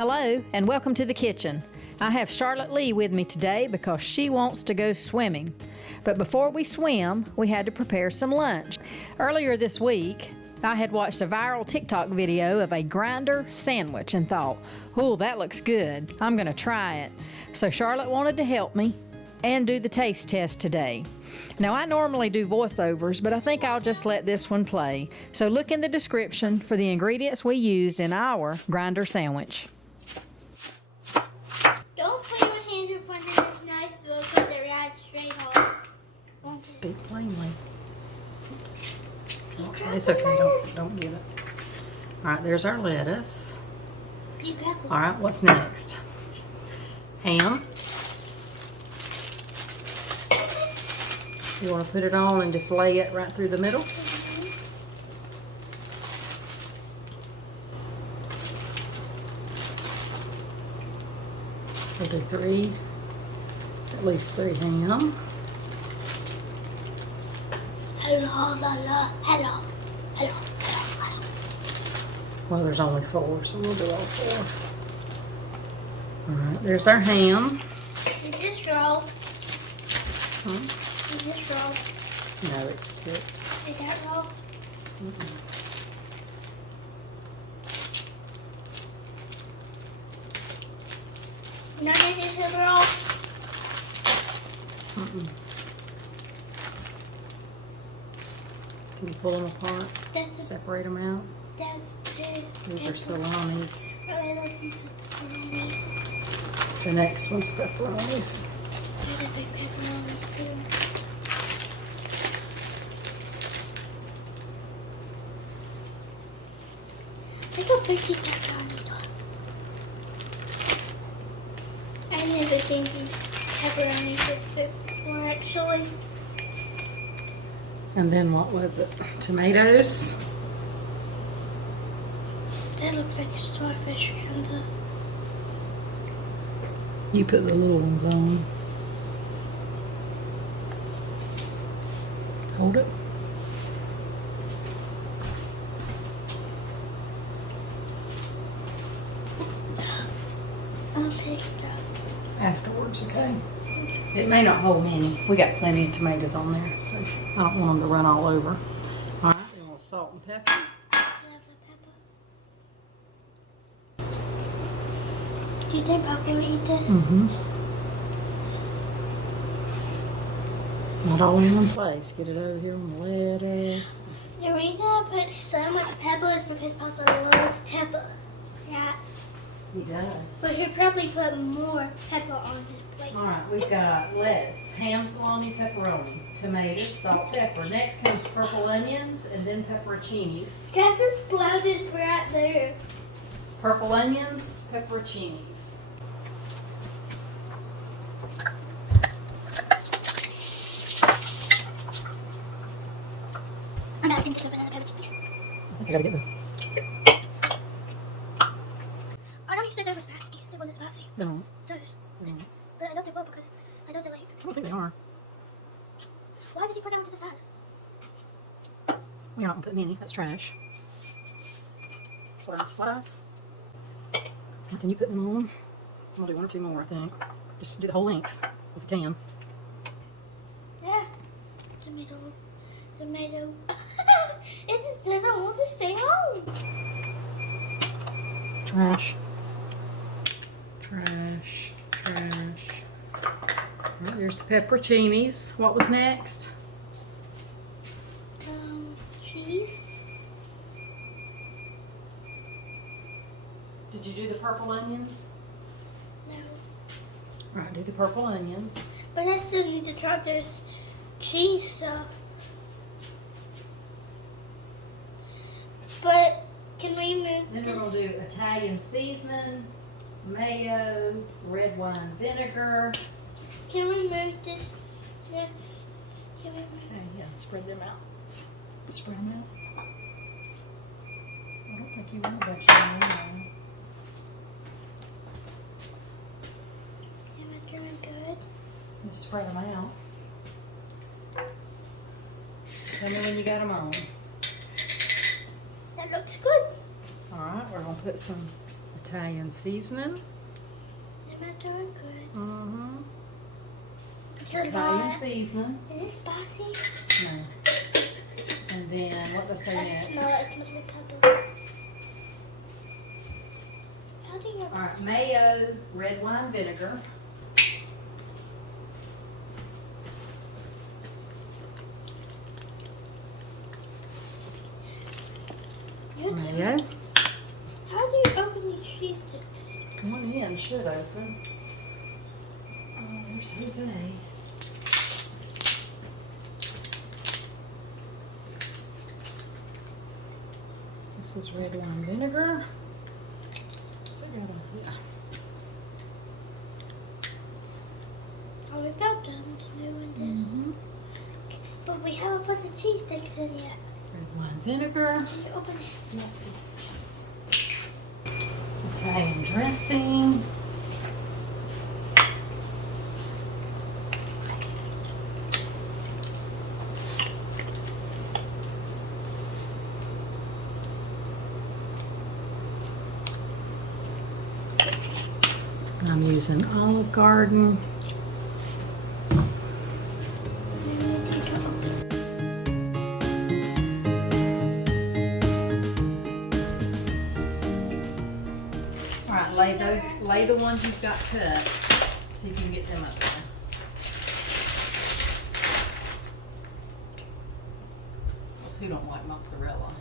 Hello and welcome to the kitchen. I have Charlotte Lee with me today because she wants to go swimming. But before we swim, we had to prepare some lunch. Earlier this week, I had watched a viral TikTok video of a grinder sandwich and thought, "Ooh, that looks good. I'm going to try it." So Charlotte wanted to help me and do the taste test today. Now, I normally do voiceovers, but I think I'll just let this one play. So look in the description for the ingredients we used in our grinder sandwich. Don't put your hands in front of this knife because it rides straight off. Speak plainly. Oops. Oops, it's okay. Don't get it. All right, there's our lettuce. Be careful. All right, what's next? Ham. You want to put it on and just lay it right through the middle? We'll do at least three ham. Hello. Well, there's only four, so we'll do all four. All right, there's our ham. Is this raw? Hmm? Is this raw? No, it's cooked. Is that raw? None of this is raw? Can you pull them apart? That's Separate them out? big. These are salamis. I like these pepperonis. The next one's pepperonis. They're the big pepperonis too. Look how big these pepperonis are. I never seen these pepperonis this big before, actually. And then what was it? Tomatoes. That looks like a starfish kinda. You put the little ones on. Hold it. I'll pick it up. Afterwards, okay? It may not hold many. We got plenty of tomatoes on there, so I don't want them to run all over. All right, then we'll salt and pepper. Can I have the pepper? Do you think Papa will eat this? Not all in one place. Get it over here on the lettuce. The reason I put so much pepper is because Papa loves pepper. Yeah. He does. But he'll probably put more pepper on his plate. All right, we've got lettuce, ham, salami, pepperoni, tomatoes, salt, pepper. Next comes purple onions and then pepperoncinis. That's exploded right there. Purple onions, pepperoncinis. I'm not thinking of banana pepperoncinis. I think I gotta get the... I know you said they were spicy. They wasn't spicy. No. Those. No. But I know they were because I know they're like. I don't think they are. Why did you put them to the side? You're not gonna put many. That's trash. Slice. Can you put them on? I'm gonna do one or two more, I think. Just do the whole length if you can. Yeah. Tomato. It just says I want to stay home. Trash. All right, there's the pepperoncinis. What was next? Cheese. Did you do the purple onions? No. All right, do the purple onions. But I still need to try this cheese stuff. But can we move Then this? we're gonna do Italian seasoning, mayo, red wine vinegar. Can we move this? Yeah. Can we move? Okay, yeah, spread them out. Spread them out. I don't think you want a bunch of them. Am I doing good? Just spread them out. Tell me when you got them on. That looks good. All right, we're gonna put some Italian seasoning. Am I doing good? Mm-hmm. It's a Italian lot. seasoning. Is it spicy? No. And then what did I say I next? can smell it. It smells like pepper. How do you... All right, mayo, red wine vinegar. Mayo. How do you open these cheese sticks? One end should open. Oh, there's Jose. This is red wine vinegar. Is it red wine? Yeah. Oh, we've got done to do with this. Mm-hmm. But we haven't put the cheese sticks in yet. Red wine vinegar. Can you open this? Yes, yes, yes. Italian dressing. I'm using Olive Garden. All right, lay the ones you've got cut. See if you can get them up there. Who don't like mozzarella?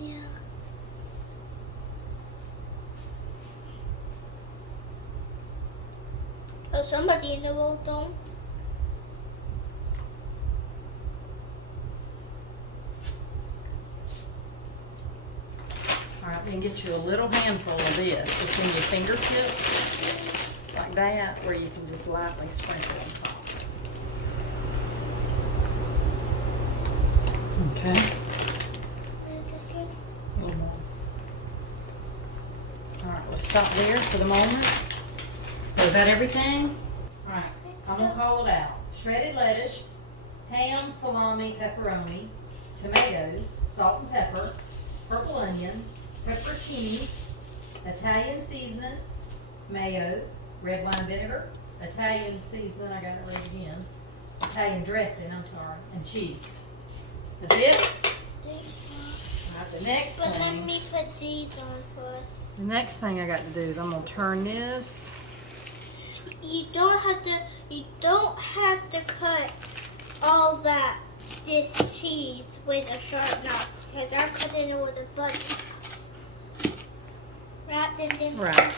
Yeah. Oh, somebody in the world don't. All right, then get you a little handful of this, just in your fingertips, like that, where you can just lightly sprinkle on top. Okay, a little more. All right, let's stop there for the moment. So is that everything? All right, I'm gonna call it out. Shredded lettuce, ham, salami, pepperoni, tomatoes, salt and pepper, purple onion, pepperoncinis, Italian seasoning, mayo, red wine vinegar, Italian seasoning, I got it right again, Italian dressing, I'm sorry, and cheese. That's it? All right, the next But let thing, me put these on first. the next thing I got to do is I'm gonna turn this. You don't have to cut all this cheese with a sharp knife, because I'm cutting it with a butter knife. Right, then. Right.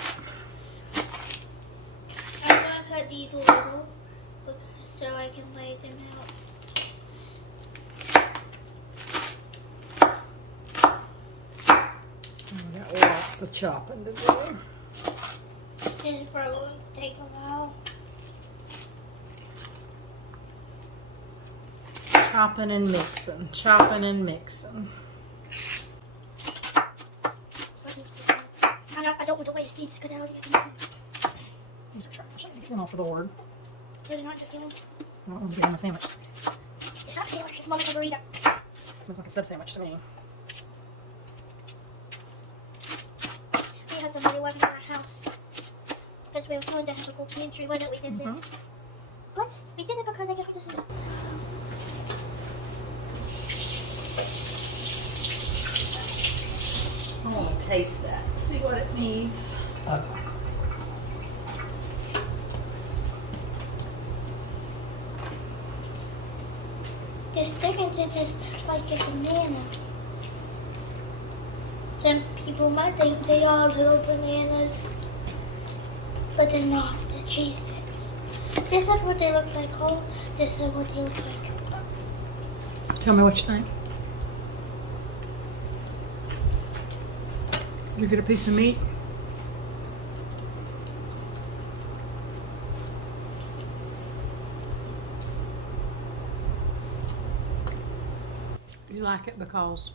I'm gonna cut these little, so I can lay them out. We got lots of chopping to do. It's probably going to take a while. Chopping and mixing, chopping and mixing. I don't want to waste these. Get out of here. These are chopped. Should I get them off the board? They're not just yours. I don't want to get them a sandwich. It's not a sandwich. It's Mommy's burrito. This looks like a sub sandwich to me. We have somebody working in our house. Because we were going to have a cool pantry, wasn't we? Did this. But we did it because I guess we just need it. I want to taste that. See what it needs. Okay. This sticking to this like a banana. Some people might think they are little bananas, but they're not. They're cheese sticks. This is what they look like whole. This is what they look like. Tell me what you think. Did you get a piece of meat? You like it because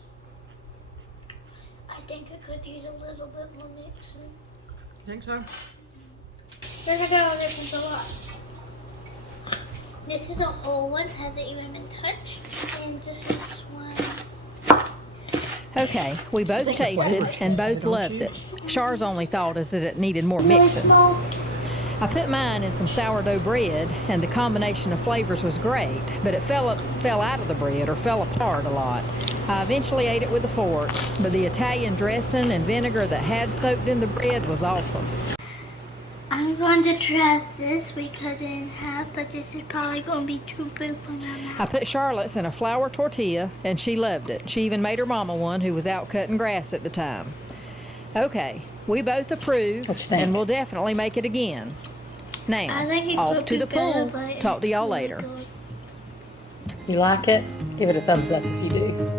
I think it could use a little bit more mixing. you think so? There's a girl, this is a lot. This is a whole one, hasn't even been touched. And this is one. Okay, we both tasted and both loved it. Char's only thought is that it needed more Really mixing. small. I put mine in some sourdough bread, and the combination of flavors was great, but it fell out of the bread or fell apart a lot. I eventually ate it with a fork, but the Italian dressing and vinegar that had soaked in the bread was awesome. I'm going to try this. We cut it in half, but this is probably going to be too big for my mouth. I put Charlotte's in a flour tortilla, and she loved it. She even made her mama one who was out cutting grass at the time. Okay, we both approve, What you think? and we'll definitely make it again. I Now, think it off could to be the better, pool. but Talk to y'all it's really later. good. You like it? Give it a thumbs up if you do.